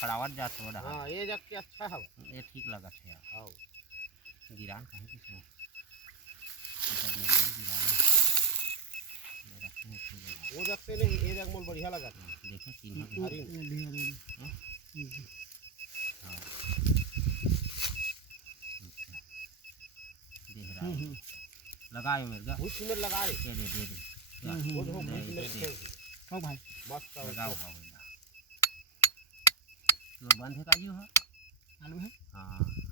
खड़ावट जात हो रहा हां ये जाके अच्छा है ये ठीक लगा थे हां गिरान कहीं किसने वो जाते नहीं ये जाक मोल बढ़िया लगा देखें तीन हरी हाँ देख रहा है लगाए मेरे बहुत सुंदर लगा रे दे दे बहुत सुंदर ओ भाई मस्त लगाओ हाँ भैया तो बंद है का जी हो आलू है हाँ